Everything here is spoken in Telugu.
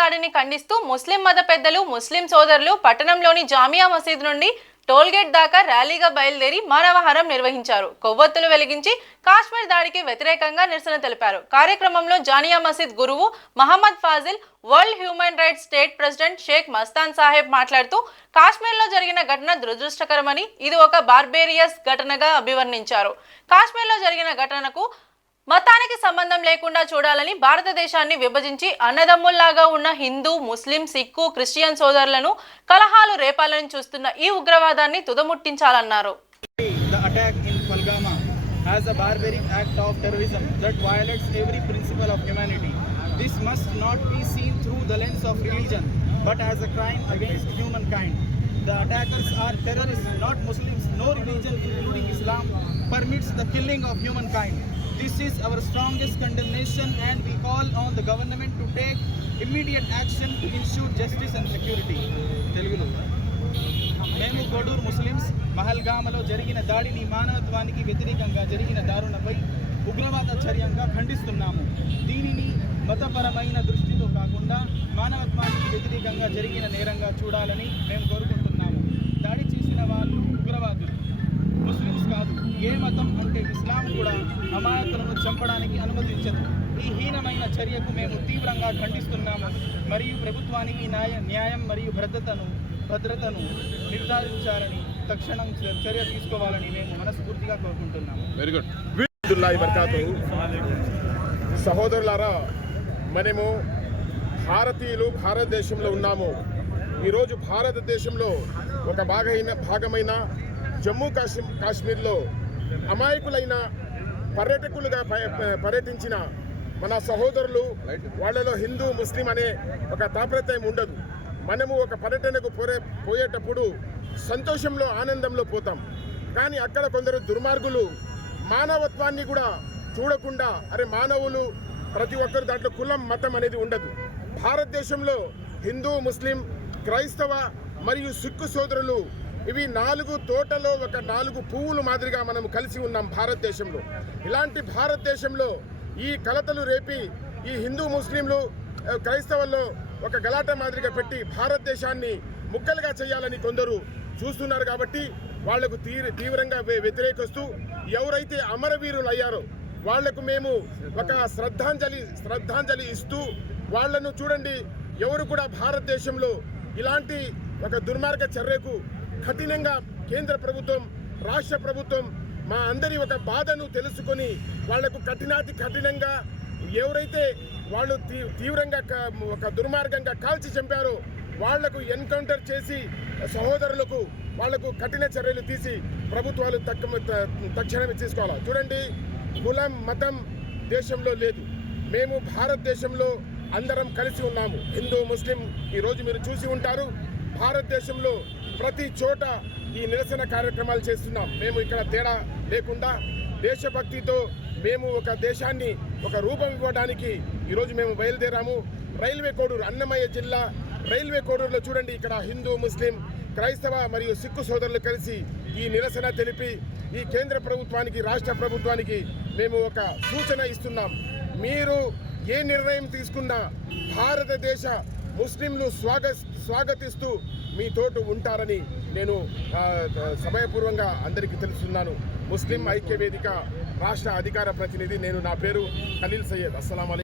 దాడిని ఖండిస్తూ ముస్లిం మత పెద్దలు, ముస్లిం సోదరులు పట్టణంలోని జామియా మసీద్ నుండి టోల్గేట్ దాకా ర్యాలీగా బయలుదేరి మానవహారం నిర్వహించారు. కొవ్వొత్తులు వెలిగించి కాశ్మీర్ దాడికి వ్యతిరేకంగా నిరసన తెలిపారు. కార్యక్రమంలో జామియా మసీద్ గురువు Mohammed Fazil, world human rights state president Sheikh Mastan Saheb మాట్లాడుతూ కాశ్మీర్లో జరిగిన ఘటన దురదృష్టకరమని, ఇది ఒక బార్బేరియస్ ఘటనగా అభివర్ణించారు. కాశ్మీర్లో జరిగిన ఘటనకు మతానికి సంబంధం లేకుండా చూడాలని, భారతదేశాన్ని విభజించి అన్నదమ్ముల్లాగా ఉన్న హిందూ, ముస్లిం, సిక్కు, క్రిస్టియన్ సోదరులను కలహాలు రేపాలని చూస్తున్న ఈ ఉగ్రవాదాన్ని తుదముట్టించాలన్నారు. The attack in Pahalgam as a barbaric act of terrorism that violates every principle of humanity. This must not be seen through the lens of religion, but as a crime against humankind. The attackers are terrorists, not Muslims. No religion, including Islam, permits the killing of humankind. This is our strongest condemnation, and we call on the government to take immediate action to ensure justice and security. మేము కొడూర్ ముస్లిమ్స్ పహల్గామలో జరిగిన దాడిని మానవత్వానికి వ్యతిరేకంగా జరిగిన దారుణపై ఉగ్రవాద చర్యంగా ఖండిస్తున్నాము. దీనిని మతపరమైన దృష్టితో కాకుండా మానవత్వానికి వ్యతిరేకంగా జరిగిన నేరంగా చూడాలని మేము కోరుకుంటున్నాము. దాడి చేసిన వాళ్ళు ఉగ్రవాదులు, ముస్లిమ్స్ కాదు. ఏ మతం అంటే ఇస్లాం కూడా అమాయకులను చంపడానికి అనుమతించదు. ఈ హీనమైన చర్యకు మేము తీవ్రంగా ఖండిస్తున్నాము మరియు ప్రభుత్వానికి న్యాయం మరియు భద్రతను నిర్ధారించాలని, తక్షణం చర్య తీసుకోవాలని మేము మనస్ఫూర్తిగా కోరుకుంటున్నాము. Very good. సహోదరులారా, మనము భారతీయులు భారతదేశంలో ఉన్నాము. ఈరోజు భారతదేశంలో ఒక భాగమైన జమ్మూ కాశ్మీర్లో అమాయకులైన పర్యాటకులుగా పర్యటించిన మన సహోదరులు, వాళ్ళలో హిందూ, ముస్లిం అనే ఒక తాపత్రయం ఉండదు. మనము ఒక పర్యటనకు పోయేటప్పుడు సంతోషంలో, ఆనందంలో పోతాం. కానీ అక్కడ కొందరు దుర్మార్గులు మానవత్వాన్ని కూడా చూడకుండా, మానవులు ప్రతి ఒక్కరు, దాంట్లో కులం, మతం అనేది ఉండదు. భారతదేశంలో హిందూ, ముస్లిం, క్రైస్తవ మరియు సిక్కు సోదరులు, ఇవి 4 తోటలో ఒక 4 పువ్వులు మాదిరిగా మనం కలిసి ఉన్నాం భారతదేశంలో. ఇలాంటి భారతదేశంలో ఈ కలతలు రేపి ఈ హిందూ, ముస్లింలు, క్రైస్తవుల్లో ఒక గలాట మాదిరిగా పెట్టి భారతదేశాన్ని ముక్కలుగా చేయాలని కొందరు చూస్తున్నారు. కాబట్టి వాళ్లకు తీవ్రంగా వ్యతిరేకిస్తూ, ఎవరైతే అమరవీరులు అయ్యారో వాళ్లకు మేము ఒక శ్రద్ధాంజలి ఇస్తూ, వాళ్లను చూడండి, ఎవరు కూడా భారతదేశంలో ఇలాంటి ఒక దుర్మార్గ చర్యకు కఠినంగా కేంద్ర ప్రభుత్వం, రాష్ట్ర ప్రభుత్వం మా అందరి ఒక బాధను తెలుసుకొని వాళ్లకు కఠినంగా, ఎవరైతే వాళ్ళు తీవ్రంగా ఒక దుర్మార్గంగా కాల్చి చంపారో వాళ్లకు ఎన్కౌంటర్ చేసి సహోదరులకు వాళ్లకు కఠిన చర్యలు తీసి ప్రభుత్వాలు తక్షణమే తీసుకోవాలి. చూడండి, కులం, మతం దేశంలో లేదు. మేము భారతదేశంలో అందరం కలిసి ఉన్నాము. హిందూ, ముస్లిం, ఈరోజు మీరు చూసి ఉంటారు, భారతదేశంలో ప్రతి చోట ఈ నిరసన కార్యక్రమాలు చేస్తున్నాం. మేము ఇక్కడ తేడా లేకుండా దేశభక్తితో మేము ఒక దేశాన్ని ఒక రూపం ఇవ్వడానికి ఈరోజు మేము బయలుదేరాము. రైల్వే కోడూరు, అన్నమయ్య జిల్లా రైల్వే కోడూరులో చూడండి, ఇక్కడ హిందూ, ముస్లిం, క్రైస్తవ మరియు సిక్కు సోదరులు కలిసి ఈ నిరసన తెలిపి ఈ కేంద్ర ప్రభుత్వానికి, రాష్ట్ర ప్రభుత్వానికి మేము ఒక సూచన ఇస్తున్నాం. మీరు ఏ నిర్ణయం తీసుకున్నా భారతదేశ ముస్లింలు స్వాగతిస్తూ మీ తోటి ఉంటారని నేను సమయపూర్వంగా అందరికీ తెలుస్తున్నాను. ముస్లిం ఐక్య వేదిక రాష్ట్ర అధికార ప్రతినిధి, నా పేరు ఖలీల్ సయ్యద్. అస్సలాము అలైకుం.